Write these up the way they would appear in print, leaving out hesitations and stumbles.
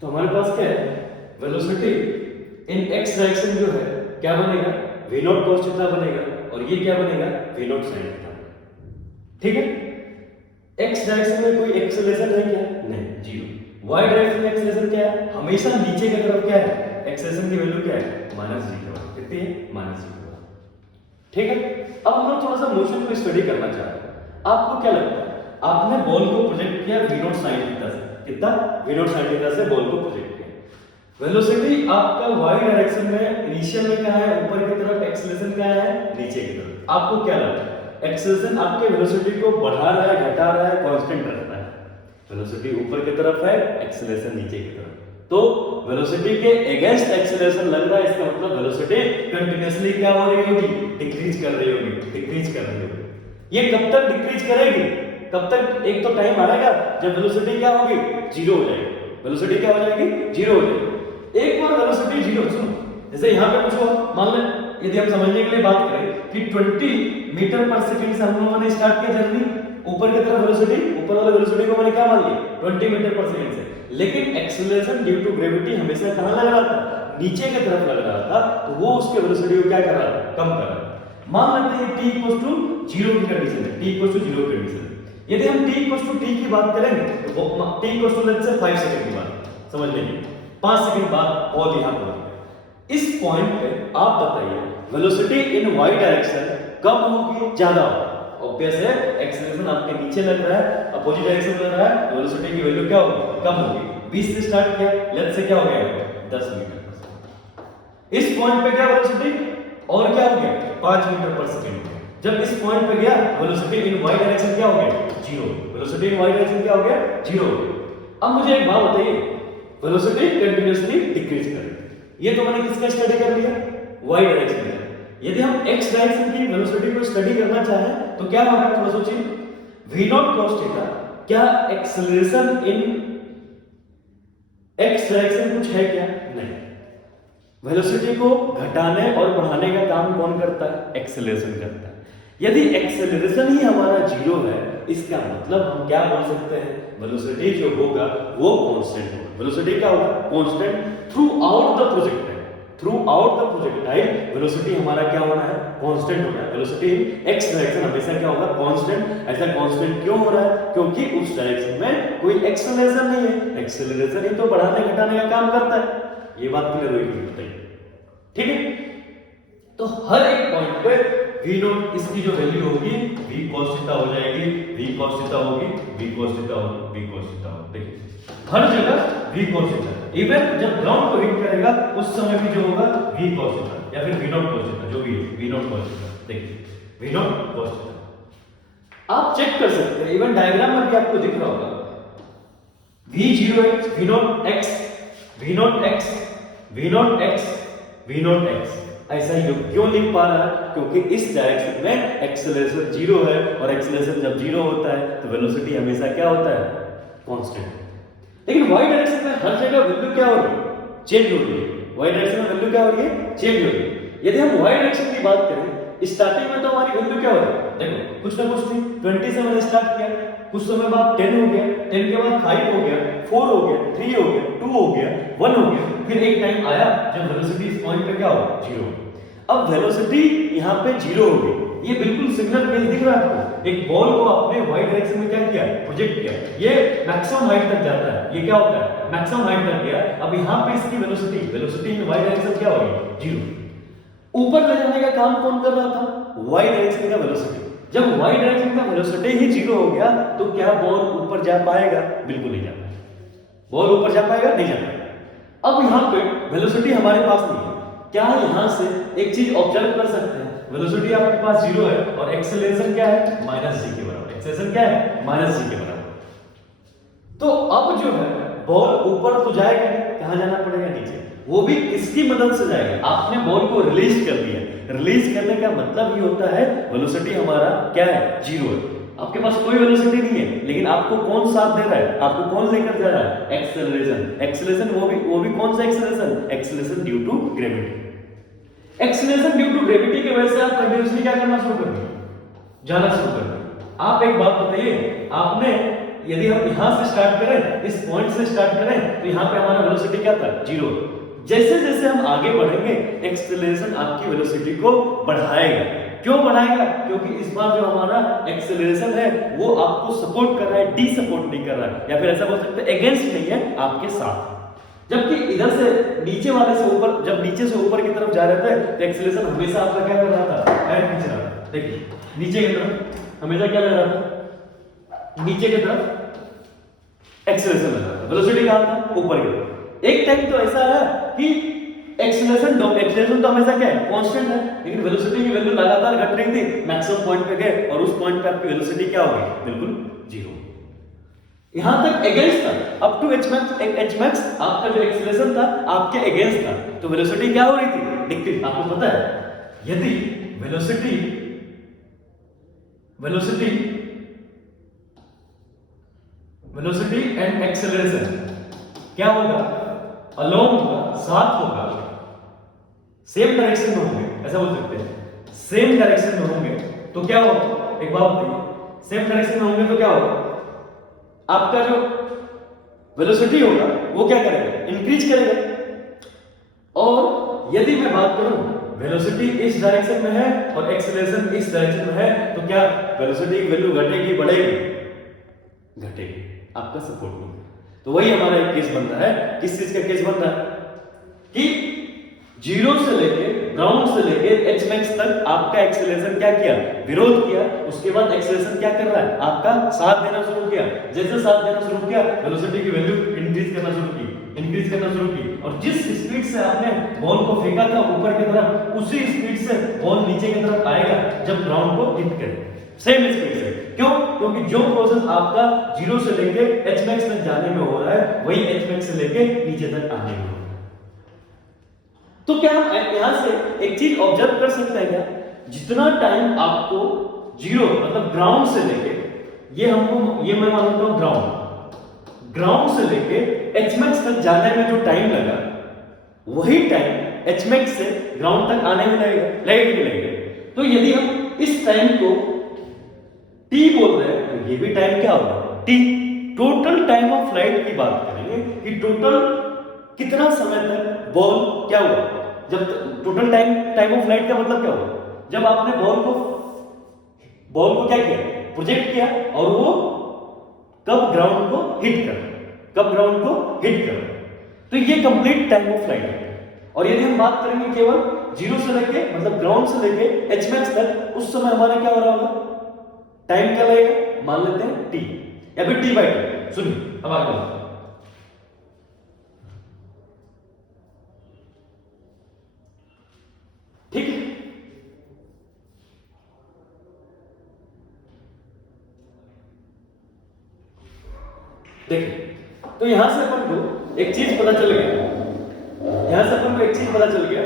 तो हमारे पास क्या है, वेलोसिटी इन x डायरेक्शन जो है क्या बनेगा, v नॉट cos थीटा बनेगा, और ये क्या बनेगा, v नॉट sin थीटा। ठीक है, x डायरेक्शन में कोई एक्सेलरेशन है क्या, नहीं, जीरो। y डायरेक्शन में एक्सेलरेशन क्या है, हमेशा नीचे की तरफ क्या है, एक्सेलरेशन की वैल्यू क्या है, माइनस जी के बराबर। कितनी है, माइनस जी के बराबर। ठीक है, अब हम लोग थोड़ा सा मोशन को स्टडी करना चाह रहे हैं। आपको क्या लगता है, आपने बॉल को प्रोजेक्ट किया v नॉट sin थीटा से, कितना, v नॉट sin थीटा से बॉल को प्रोजेक्ट किया। वेलोसिटी आपका y डायरेक्शन में इनिशियल में क्या है, ऊपर की तरफ, एक्सेलरेशन क्या है, नीचे की तरफ। आपको क्या लगता है, एक्सेलरेशन आपके वेलोसिटी को बढ़ा रहा है, घटा रहा है, कांस्टेंट रखता है? वेलोसिटी ऊपर की तरफ है, एक्सेलरेशन नीचे की तरफ, तो वेलोसिटी के अगेंस्ट एक्सेलरेशन लग रहा है, इसका मतलब वेलोसिटी कंटीन्यूअसली क्या हो रही होगी, डिक्रीज कर रही होगी, डिक्रीज कर रही होगी। ये कब तक डिक्रीज करेगी, कब तक, एक तो टाइम आएगा जब वेलोसिटी क्या होगी, जीरो हो जाएगी। वेलोसिटी क्या हो जाएगी, जीरो हो जाएगी। एक बार वेलोसिटी जीरो, सुनो, जैसे यहाँ पे पूछो, मान लें यदि हम समझने के लिए बात करें कि 20 मीटर पर सेकंड से हम लोगों ने स्टार्ट किया जर्नी, ऊपर की तरफ वेलोसिटी, ऊपर वाले वेलोसिटी को मैंने क्या मान लिया, 20 मीटर पर सेकंड से, लेकिन एक्सेलरेशन ड्यू टू ग्रेविटी हमेशा कहां लग रहा था, नीचे की तरफ लग रहा था, तो वो उसके वेलोसिटी को क्या कर रहा था, कम कर रहा था। मान लेते हैं t इक्वल टू 0 की कंडीशन है, t इक्वल टू 0 की कंडीशन। यदि हम t इक्वल टू t की बात करेंगे तो t equal to let's say 5 second की बात समझ लेंगे, 5 सेकंड बाद बॉल यहां पर, इस पॉइंट पे आप बताइए वेलोसिटी इन y डायरेक्शन कम होगी, ज्यादा होगी? ऑब्वियस है, एक्सेलरेशन आपके नीचे लग रहा है, अपोजिट डायरेक्शन लग रहा है, वेलोसिटी की वैल्यू क्या होगी, कम होगी। 20 से स्टार्ट किया, लेट्स से क्या हो गया, 10 मीटर पर सेकंड। इस पॉइंट पे क्या वेलोसिटी और क्या हो गया, 5 मीटर पर सेकंड। जब इस पॉइंट पे गया, वेलोसिटी इन y डायरेक्शन क्या हो गया, जीरो। वेलोसिटी इन y डायरेक्शन क्या हो गया, जीरो। अब मुझे एक बात बताइए, वेलोसिटी कंटीन्यूअसली डिक्रीज कर रही है, ये तो मैंने किसका स्टडी कर लिया, y डायरेक्शन का। यदि हम x डायरेक्शन की वेलोसिटी को स्टडी करना चाहें तो क्या होगा, थोड़ा सोचिए, v नॉट cos थीटा, क्या एक्सेलरेशन इन x डायरेक्शन कुछ है क्या, नहीं। वेलोसिटी को घटाने और बढ़ाने का काम कौन करता है, एक्सेलरेशन करता है। यदि एक्सेलरेशन ही हमारा जीरो है, इसका मतलब हम क्या बोल सकते हैं, वेलोसिटी जो होगा वो कांस्टेंट होगा। वेलोसिटी क्या होगा, constant through out the projectile. Through out the projectile velocity हमारा क्या होना है, कांस्टेंट होना है। वेलोसिटी एक्स डायरेक्शन हमेशा क्या होगा, कांस्टेंट। ऐसा कांस्टेंट क्यों हो रहा है, क्योंकि उस डायरेक्शन में कोई एक्सेलरेशन नहीं है। एक्सेलरेशन ही तो बढ़ाने घटाने का काम करता है। ये बात क्लियर हुई कि बताइए, ठीक है। तो हर एक पॉइंट पे v नॉट, इसकी जो वैल्यू होगी v cos थीटा हो जाएगी, v cos थीटा होगी, v cos थीटा होगी, v cos थीटा होगी। देखिए हर जगह v cos थीटा, इवन जब ग्राउंड को हिट करेगा उस समय भी जो होगा v cos थीटा या फिर v नॉट cos थीटा, जो भी है v नॉट cos थीटा। देखिए v नॉट cos थीटा आप चेक कर सकते हैं, इवन डायग्राम में भी आपको दिख रहा होगा, v0x, v not x, v not x, v not x, v not x। ऐसा ही क्यों लिख पा रहा है, क्योंकि इस डायरेक्शन में एक्सेलरेशन जीरो है, और एक्सेलरेशन जब जीरो होता है तो वेलोसिटी हमेशा क्या होता है, कांस्टेंट। लेकिन y डायरेक्शन में हर जगह वैल्यू क्या हो रही है, चेंज हो रही है। y डायरेक्शन में वैल्यू क्या हो रही है, चेंज हो रही है। यदि हम y डायरेक्शन की बात करें, स्टार्टिंग में तो हमारी वैल्यू क्या हो रही है, देखो कुछ ना कुछ थी, 20 से मैंने स्टार्ट किया, कुछ समय बाद 10 हो गया, 10 के बाद 5 हो गया, 4 हो गया, 3 हो गया, 2 हो गया, 1 हो गया, फिर एक टाइम आया जब वेलोसिटी इस पॉइंट पे क्या हो, जीरो। अब वेलोसिटी यहाँ पे जीरो हो गई। ये बिल्कुल सिग्नल पेज दिख रहा है आपको, एक बॉल को आपने y डायरेक्शन में क्या किया, प्रोजेक्ट किया, ये मैक्सिमम हाइट तक जाता है, ये क्या होता है, मैक्सिमम हाइट तक गया। अब यहाँ पे इसकी वेलोसिटी इन y डायरेक्शन क्या हो गई, जीरो। ऊपर ले जाने का काम कौन कर रहा था, y डायरेक्शन का वेलोसिटी। जब y डायरेक्शन का वेलोसिटी ही जीरो हो गया तो क्या बॉल ऊपर जा पाएगा, बिल्कुल नहीं जा पाएगा। बॉल ऊपर जा पाएगा, नहीं जा पाएगा। अब यहाँ पे वेलोसिटी हमारे पास नहीं है, क्या यहां से एक चीज ऑब्जर्व कर सकते हैं, वेलोसिटी आपके पास जीरो है और एक्सेलरेशन क्या है, माइनस जी के बराबर। एक्सेलरेशन क्या है, माइनस जी के बराबर। तो अब जो है बॉल ऊपर तो जाएगा नहीं, कहां जाना पड़ेगा, नीचे। वो भी किसकी मदद से जाएगा, आपने बॉल को रिलीज कर दिया। रिलीज करने का मतलब ये होता है वेलोसिटी हमारा क्या है, जीरो है। आपके पास कोई वेलोसिटी नहीं है, लेकिन आपको कौन साथ दे रहा है, आपको कौन लेकर जा रहा है, एक्सेलरेशन। एक्सेलरेशन वो भी कौन सा acceleration, acceleration due to gravity. Acceleration due to gravity की वजह से आप कंटीन्यूअसली क्या करना शुरू कर दिए, जाना शुरू कर दिए। आप एक बात बताइए, आपने यदि हम यहां से स्टार्ट करें, इस पॉइंट से स्टार्ट करें, तो यहां पे हमारा वेलोसिटी क्या था, 0। जैसे जैसे हम आगे बढ़ेंगे एक्सेलरेशन आपकी वेलोसिटी को बढ़ाएगा। क्यों बढ़ाएगा? क्योंकि इस बार जो हमारा एक्सेलरेशन है वो आपको सपोर्ट कर रहा है, डी सपोर्ट नहीं कर रहा है, या फिर ऐसा बोल सकते हैं अगेंस्ट नहीं है, आपके साथ। जबकि इधर से नीचे वाले से ऊपर, जब नीचे से ऊपर की तरफ जा रहे थे तो एक्सेलरेशन हमेशा आपका क्या कर रहा था, ऐड खींच रहा था। देखिए नीचे की तरफ हमेशा क्या लग रहा था, नीचे की तरफ एक्सेलरेशन लग रहा था, वेलोसिटी कहां था, ऊपर की तरफ। एक टाइम तो ऐसा है कि एक्सेलरेशन तो हमेशा क्या है, कांस्टेंट है, लेकिन वेलोसिटी की वैल्यू लगातार घट रही थी, मैक्सिमम पॉइंट पे गए और उस पॉइंट पे आपकी वेलोसिटी क्या होगी, बिल्कुल 0। यहां तक अगेंस्ट था, अप टू एच मैक्स आपका जो एक्सेलरेशन था आपके अगेंस्ट था, तो वेलोसिटी क्या हो रही थी, डिक्रीज। आपको पता है यदि वेलोसिटी एंड एक्सेलरेशन क्या होगा, अलोंग होगा, साथ होगा, सेम डायरेक्शन में होंगे, ऐसा बोल सकते हैं। सेम डायरेक्शन में होंगे तो क्या होगा, एक बात बताइए, सेम डायरेक्शन में होंगे तो क्या होगा, आपका जो वेलोसिटी होगा वो क्या करेगा, इंक्रीज करेगा। और यदि मैं बात करूं वेलोसिटी इस डायरेक्शन में है और एक्सेलरेशन इस डायरेक्शन में है, तो क्या वेलोसिटी की वैल्यू घटेगी बढ़ेगी, घटेगी, आपका सपोर्ट नहीं। तो वही हमारा एक केस बन रहा है। किस चीज का केस बन रहा है कि 0 से लेके ग्राउंड से लेके एच मैक्स तक आपका एक्सेलरेशन क्या किया, विरोध किया। उसके बाद एक्सेलरेशन क्या कर रहा है, आपका साथ देना शुरू किया। जैसे साथ देना शुरू किया वेलोसिटी की वैल्यू इंक्रीज करना शुरू की, और जिस स्पीड से आपने बॉल को फेंका था ऊपर की तरफ, उसी स्पीड से बॉल नीचे की तरफ आएगा जब ग्राउंड को हिट करे, सेम स्पीड से। क्यों? क्योंकि जो प्रोसेस आपका 0 से लेके एच मैक्स तक जाने में हो रहा है वही एच मैक्स से लेके नीचे तक आने में हो रहा है। तो क्या हम यहां से एक चीज ऑब्जर्व कर सकते हैं क्या, जितना टाइम आपको 0 मतलब ग्राउंड से लेके, ये मैं मानता हूं ग्राउंड से लेके एच मैक्स तक जाने में जो टाइम लगा, वही टाइम एच मैक्स से ग्राउंड तक आने में लगेगा कि नहीं लगेगा? तो यदि हम इस टाइम को टी बोल रहे हैं तो ये भी टाइम क्या होगा, T. Total time of flight की बात करेंगे कि टोटल कितना समय तक बॉल क्या हुआ, जब टोटल टाइम ऑफ फ्लाइट का मतलब क्या हुआ, जब आपने बॉल को क्या किया, प्रोजेक्ट किया और वो कब ग्राउंड को हिट कर, तो ये कंप्लीट टाइम ऑफ फ्लाइट है। और यदि हम बात करेंगे केवल 0 से लेके मतलब ग्राउंड से लेके एच मैक्स तक, उस समय हमारा क्या हो रहा होगा, टाइम क्या लगेगा, मान लेते हैं टी या फिर t/2। सुनिए अब आगे बढ़ते हैं। ठीक है, देखिए तो यहां से अपन को एक चीज पता चल गया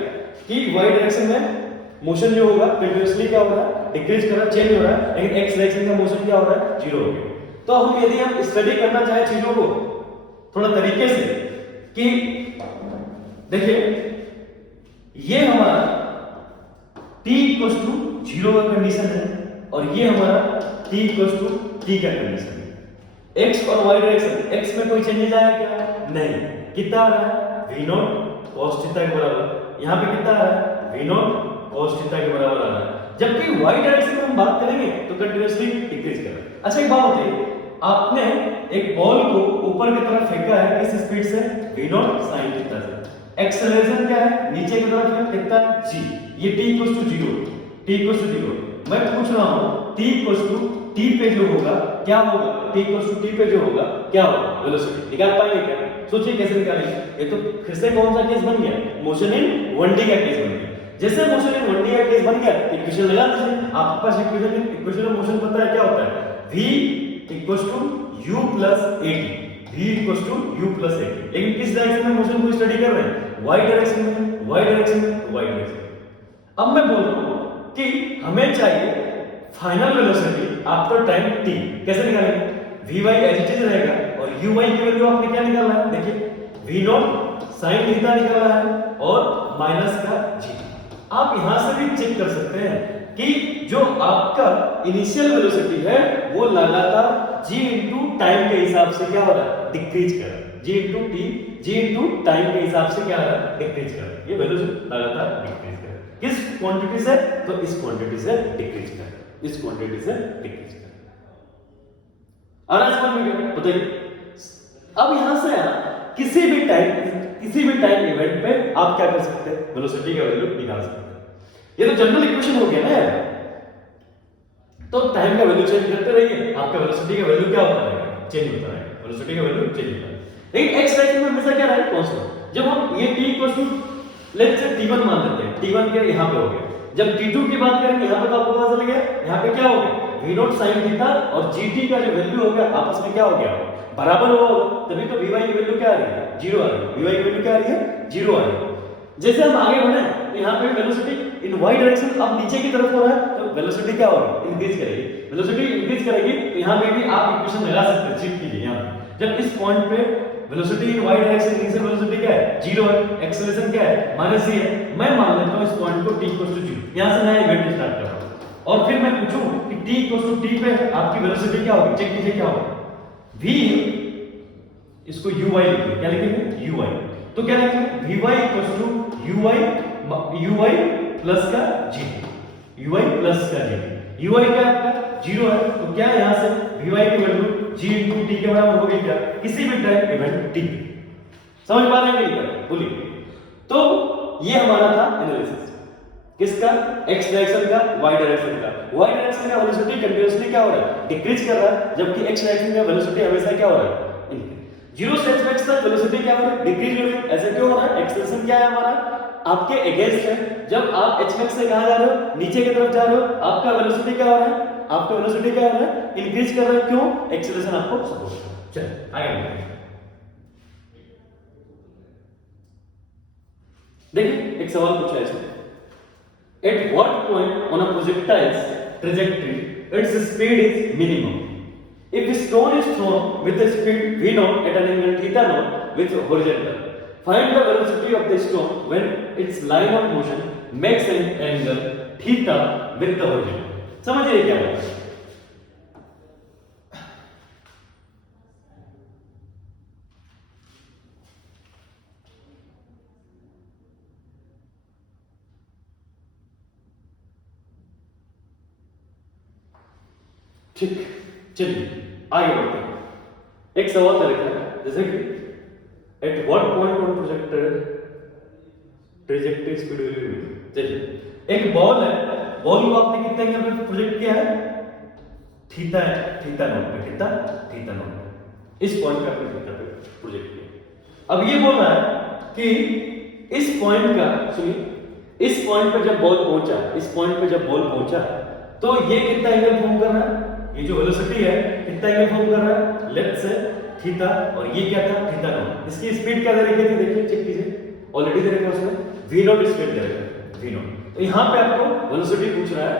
कि वाई डायरेक्शन में मोशन जो होगा कंटिन्यूअसली क्या हो रहा है, डिक्रीज कर रहा है, चेंज हो रहा है, लेकिन एक्स डायरेक्शन का मोशन क्या हो रहा है, 0 हो गया। तो यदि हम स्टडी करना चाहे चीजों को थोड़ा तरीके से कि देखिए ये हमारा t = 0 का कंडीशन है और ये हमारा t = t का कंडीशन है। x और y डायरेक्शन, x में कोई चेंजेस आया क्या, नहीं। कितना आ रहा है, v0 cos थीटा के बराबर। यहां पे कितना आ रहा है, v0 cos थीटा के बराबर आ रहा है। जबकि y डायरेक्शन में हम बात करेंगे तो कंटीन्यूअसली डिक्रीज कर रहा है। अच्छा एक बात बताइए, आपने एक बॉल को ऊपर की तरफ फेंका है किस स्पीड से, v0 sin थीटा से। एक्सेलरेशन क्या है, नीचे की तरफ है, कितना, g। ये t = 0। मैं पूछ रहा हूं t पे जो होगा क्या होगा, t पे जो होगा क्या होगा, वेलोसिटी निकाल पाएंगे क्या? सोचिए कैसे निकालेंगे। ये तो फिर से कौन सा केस बन गया, मोशन इन 1D का केस बन गया। जैसे मोशन इन 1D का केस बन गया, इक्वेशन लगा दीजिए। आपके पास इक्वेशन ऑफ मोशन पता है क्या होता है, v = u + at, लेकिन किस डायरेक्शन में मोशन को स्टडी कर रहे हैं, y डायरेक्शन में। अब मैं बोल रहा हूं कि हमें चाहिए final velocity after time t। कैसे निकालेंगे, vy एज इट इज रहेगा और uy की वैल्यू आपने क्या निकालना है, देखिए v0 sin थीटा निकालना है और माइनस का g। आप यहां से भी चेक कर सकते हैं कि जो आपका इनिशियल वेलोसिटी है वो लगातार g इंटू टाइम के हिसाब से क्या हो रहा है, डिक्रीज कर रहा है। g इंटू टाइम के हिसाब से क्या हो रहा है, डिक्रीज कर रहा है। ये वेलोसिटी लगातार डिक्रीज कर रहा है। किस क्वांटिटी से, तो इस क्वांटिटी से डिक्रीज कर रहा है, इस क्वांटिटी से डिक्रीज कर रहा है। आ रहा समझ में क्या, बताइए। अब यहां से किसी भी टाइम इवेंट पे आप क्या कर सकते हैं, वेलोसिटी का वैल्यू निकाल सकते हैं। ये तो जनरल इक्वेशन हो गया ना यार। तो टाइम का वैल्यू चेंज करते रहिए, आपका वेलोसिटी का वैल्यू क्या होता रहेगा, चेंज होता रहेगा, वेलोसिटी का वैल्यू चेंज होता है। लेकिन x डायरेक्शन में हमेशा क्या रहेगा, कांस्टेंट। जब हम ये t लेट्स से t1 मान लेते हैं, t1 के यहां पे हो गया। जब t2 की बात करेंगे यहां पे तो आपको पता चल गया, यहां पे क्या हो गया, v0 sin थीटा और gt का जो वैल्यू हो गया आपस में क्या हो गया, बराबर हुआ होगा। तभी तो vy की वैल्यू क्या आ रही है, 0 आ रही है। vy की वैल्यू क्या आ रही है, 0 आ रही है। जैसे हम आगे बढ़े तो यहाँ पे वेलोसिटी इन y डायरेक्शन अब नीचे की तरफ हो रहा है, तो वेलोसिटी क्या होगी, इंक्रीज करेगी। वेलोसिटी इंक्रीज करेगी तो यहाँ पे भी आप इक्वेशन लगा सकते हैं, चेक कीजिए। यहाँ जब इस पॉइंट पे वेलोसिटी इन y डायरेक्शन, इनिशियल वेलोसिटी क्या है, 0 है, एक्सेलरेशन क्या है, -c है। मैं मान लेता हूँ इस पॉइंट को t 0, यहाँ से नया इवेंट स्टार्ट कर रहा हूँ और फिर मैं पूछूं कि t पे आपकी वेलोसिटी क्या होगी, चेक कीजिए क्या होगा। v इसको uy लिखिए, क्या लिखेंगे, uy। तो क्या लिखेंगे, vy प्लस का gt, uy प्लस का gt। uy क्या आपका 0 है, तो क्या यहां से vy की वैल्यू g इंटू t के बराबर होगी क्या, किसी भी टाइम इवेंट t। समझ पा रहे हैं क्या, बोलिए। तो ये हमारा था एनालिसिस किसका, x डायरेक्शन का, y डायरेक्शन का। y डायरेक्शन का वेलोसिटी कंटीन्यूअसली क्या हो रहा है, डिक्रीज कर रहा है, जबकि x डायरेक्शन का वेलोसिटी हमेशा क्या हो रहा है, इंक्रीज। 0 से h तक वेलोसिटी क्या हो रहा है, डिक्रीज हो रही है। ऐसे क्यों हो रहा है, एक्सेलरेशन क्या है हमारा, आपके अगेंस्ट है। जब आप h से कहां जा रहे हो, नीचे की तरफ जा रहे हो, आपका वेलोसिटी क्या हो रहा है, आपका वेलोसिटी क्या हो रहा है, इंक्रीज कर रहा है। क्यों, एक्सेलरेशन आपको सपोर्ट कर रहा है। चलिए आगे बढ़ते हैं। देखिए एक सवाल पूछा है इसमें, at what point on a projectiles trajectory its speed is minimum if a stone is thrown with a speed v0 at an angle theta naught with horizontal, find the velocity of the stone when its line of motion makes an angle theta with the horizontal। समझिए क्या है, ठीक। चलिए आगे बढ़ते हैं। एक सवाल था लिखा है जैसे कि at what point on projector trajectory speed will be. चलिए एक बॉल है, बॉल को आपने कितने एंगल पे प्रोजेक्ट किया है, थीटा है, थीटा नॉट पे, थीटा नॉट पे। इस पॉइंट पे आपने थीटा पे प्रोजेक्ट किया। अब ये बोल रहा है कि इस पॉइंट का, सुनिए, इस पॉइंट पर जब बॉल पहुंचा, इस पॉइंट पे जब बॉल पहुंचा तो ये कितना एंगल फॉर्म कर रहा है, ये जो वेलोसिटी है कितना एंगल फॉर्म कर रहा है, लेफ्ट से थीटा, और ये क्या था, थीटा नॉट। इसकी स्पीड क्या दे रखी थी, देखिए चेक कीजिए, ऑलरेडी दे रखा है उसने v0 स्पीड दे रखा है, v0। तो यहां पे आपको वेलोसिटी पूछ रहा है,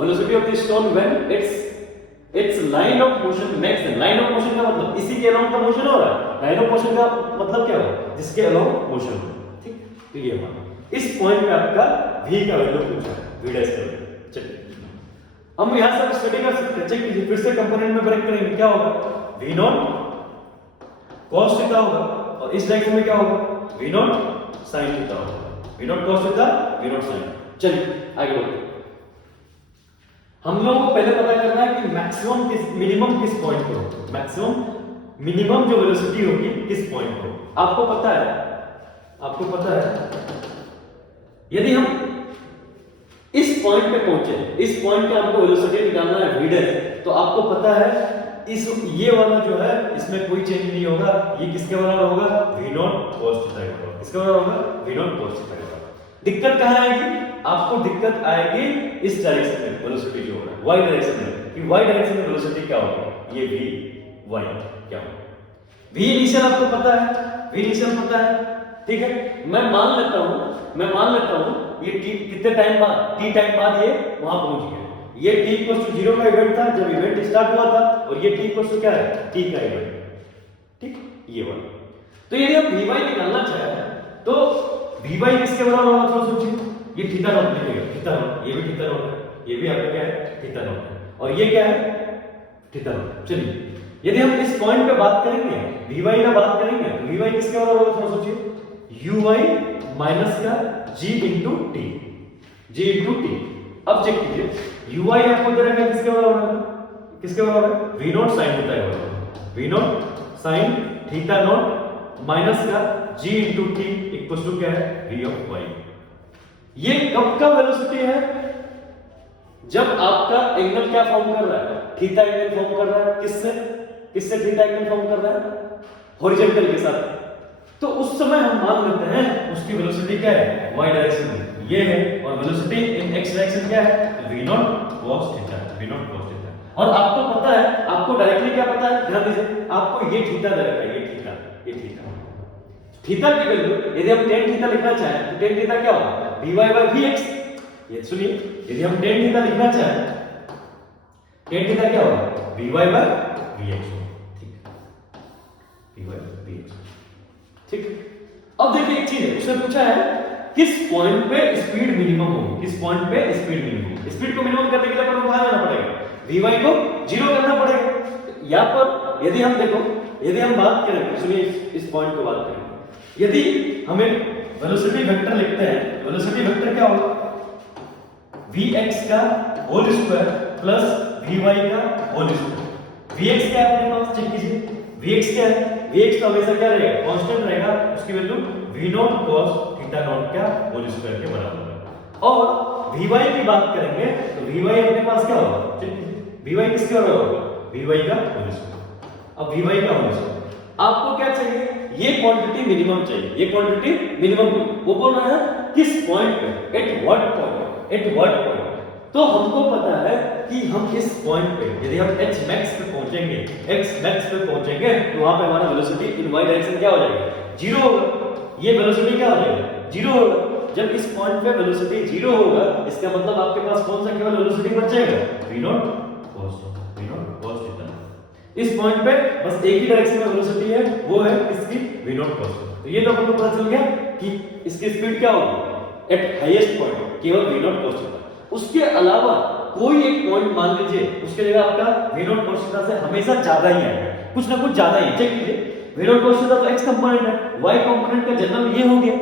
velocity of the stone when it's line of motion makes, line of motion का मतलब इसी के अलाउंग का मोशन हो रहा है, लाइन ऑफ मोशन का मतलब क्या हो, जिसके अलाउंग मोशन हो, ठीक। तो ये हमारा इस पॉइंट पे आपका v का वैल्यू पूछा है, v डैश का वैल्यू। चलिए हम यहां से स्टडी कर सकते हैं, चेक कीजिए, फिर से कंपोनेंट में ब्रेक करेंगे, क्या होगा, v0 cos थीटा होगा, और इस डायरेक्शन में क्या होगा, v0 sin थीटा होगा, v0 cos theta, v0 sin। चलिए आगे बढ़ते हैं। हम लोगों को पहले पता करना है कि मैक्सिमम किस, मिनिमम किस पॉइंट पे होगा, मैक्सिमम मिनिमम जो वेलोसिटी होगी किस पॉइंट पे। आपको पता है यदि हम इस पॉइंट पे पहुंचे, इस पॉइंट पे आपको वेलोसिटी निकालना है v डैश, तो आपको पता है इस ये वाला जो है इसमें कोई चेंज नहीं होगा, ये किसके बराबर होगा, v0 cos थीटा के बराबर। किसके बराबर होगा, v0 cos थीटा के बराबर। दिक्कत कहां आएगी, आपको दिक्कत आएगी इस डायरेक्शन में वेलोसिटी जो होगा, y डायरेक्शन में, कि y डायरेक्शन में वेलोसिटी क्या होगी, ये v y क्या होगा। v इनिशियल आपको पता है, v इनिशियल पता है, ठीक है। मैं मान लेता हूं ये t कितने टाइम बाद, t टाइम बाद ये वहां पहुंच गया। ये t 0 का इवेंट था जब इवेंट स्टार्ट हुआ था, और ये t क्या है, t का इवेंट, ठीक, ये वाला। तो यदि आप vy निकालना चाहें तो vy किसके बराबर होगा, थोड़ा सोचिए, ये थीटा नॉट लिखेगा, थीटा नॉट, ये भी थीटा नॉट है, ये भी आपका क्या है थीटा नॉट है, और ये क्या है थीटा नॉट। चलिए यदि हम इस पॉइंट पे बात करेंगे Vy का बात करेंगे तो Vy किसके बराबर होगा थोड़ा सोचिए, Uy माइनस का G into T, G into T. अब चेक कीजिए Uy आपको दे रखा है किसके बराबर है, किसके बराबर है V नॉट साइन थीटा के बराबर, V not sine theta not minus का G into T equal to क्या है V ऑफ y। ये कब का वेलोसिटी है, जब आपका एंगल क्या फॉर्म कर रहा है, थीटा एंगल फॉर्म कर रहा है, किससे किससे थीटा एंगल फॉर्म कर रहा है हॉरिजॉन्टल के साथ। तो उस समय हम मान लेते हैं उसकी वेलोसिटी क्या है y डायरेक्शन में ये है, और वेलोसिटी इन x डायरेक्शन क्या है v not cos theta, v not cos theta. और आपको पता है, आपको डायरेक्टली क्या पता है, ध्यान दीजिए, आपको ये थीटा दे रखा है, ये थीटा, ये थीटा, थीटा की वैल्यू यदि हम tan थीटा लिखना चाहें तो tan थीटा क्या होगा dy by vx। ये सुनिए, यदि हम tan थीटा लिखना चाहें tan थीटा क्या होगा dy by vx, ठीक। अब देखिए एक चीज है, उसने पूछा है किस पॉइंट पे स्पीड मिनिमम होगी, किस पॉइंट पे स्पीड मिनिमम, स्पीड को मिनिमम करने के लिए अपन को कहां जाना पड़ेगा, Vy को जीरो करना पड़ेगा। यहां पर यदि हम देखो, यदि हम बात करें, सुनिए इस पॉइंट पे बात करें, यदि हमें वेलोसिटी वेक्टर लिखते हैं, वेलोसिटी वेक्टर क्या होगा vx का होल स्क्वायर प्लस vy का होल स्क्वायर। vx क्या है अपने पास, चेक कीजिए vx क्या है, vx तो हमेशा क्या रहेगा कांस्टेंट रहेगा, उसकी value v not cos theta naught का होल स्क्वायर के बराबर है। और vy की बात करेंगे तो vy अपने पास क्या होगा, vy किसके बराबर होगा vy का होल स्क्वायर। अब vy का होल स्क्वायर आपको क्या चाहिए, ये क्वांटिटी मिनिमम चाहिए, ये क्वांटिटी मिनिमम वो बोल रहा है किस पॉइंट पे, at what point, at what point. तो हमको पता है कि हम इस पॉइंट पे यदि हम h max पे पहुंचेंगे, x max पे पहुंचेंगे तो वहां पे हमारा वेलोसिटी इन y डायरेक्शन क्या हो जाएगा जीरो होगा, ये वेलोसिटी क्या हो जाएगा जीरो होगा। जब इस पॉइंट पे वेलोसिटी जीरो होगा इसका मतलब आपके पास कौन सा केवल वेलोसिटी बचेगा v नॉट cos थीटा। इस पॉइंट पे बस एक ही डायरेक्शन में वेलोसिटी है, वो है इसकी v नॉट cos। तो ये तो आपको पता चल गया कि इसकी स्पीड क्या होगी एट हाईएस्ट पॉइंट केवल v नॉट cos थीटा। उसके अलावा कोई एक पॉइंट मान लीजिए उसके जगह आपका v नॉट cos थीटा से हमेशा ज्यादा ही आएगा, कुछ ना कुछ ज्यादा ही। चेक कीजिए v नॉट cos थीटा तो x कंपोनेंट है, y कंपोनेंट का जनरल ये हो गया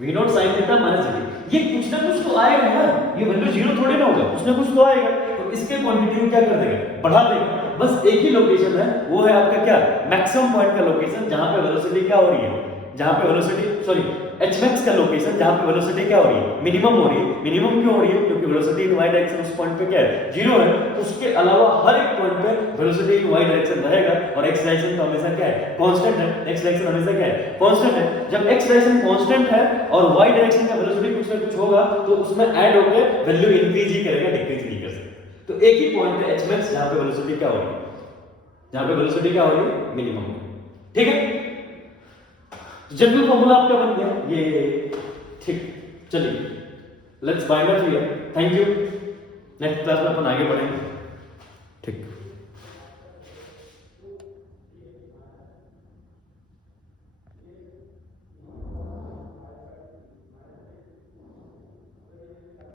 v not sin theta minus ये कुछ ना कुछ तो आएगा यार, ये वैल्यू जीरो थोड़ी ना होगा, कुछ ना कुछ तो आएगा। तो इसके क्वांटिटी को क्या कर देगा बढ़ा देगा। बस एक ही लोकेशन है, वो है आपका क्या मैक्सिमम पॉइंट का लोकेशन जहां पे वेलोसिटी क्या हो रही है, जहां पे वेलोसिटी सॉरी h max का लोकेशन जहां पे वेलोसिटी क्या हो रही है मिनिमम हो रही है। मिनिमम क्यों हो रही है, क्योंकि वेलोसिटी इन y डायरेक्शन उस पॉइंट पे क्या है जीरो है। उसके अलावा हर एक पॉइंट पे वेलोसिटी इन y डायरेक्शन रहेगा, और x डायरेक्शन तो हमेशा क्या है कांस्टेंट है, x डायरेक्शन हमेशा क्या है कांस्टेंट है। जब x डायरेक्शन कांस्टेंट है और y डायरेक्शन का वेलोसिटी कुछ ना कुछ होगा तो उसमें ऐड होकर वैल्यू इंक्रीज ही करेगा, डिक्रीज नहीं कर सकता। तो एक ही पॉइंट है h max जहां पे वेलोसिटी क्या हो रही है, जहां पे वेलोसिटी क्या हो रही है मिनिमम, ठीक है। जनरल फॉर्मूला आपका बन गया ये, ठीक। चलिए let's by that here, thank you. Next class में अपन आगे बढ़ेंगे।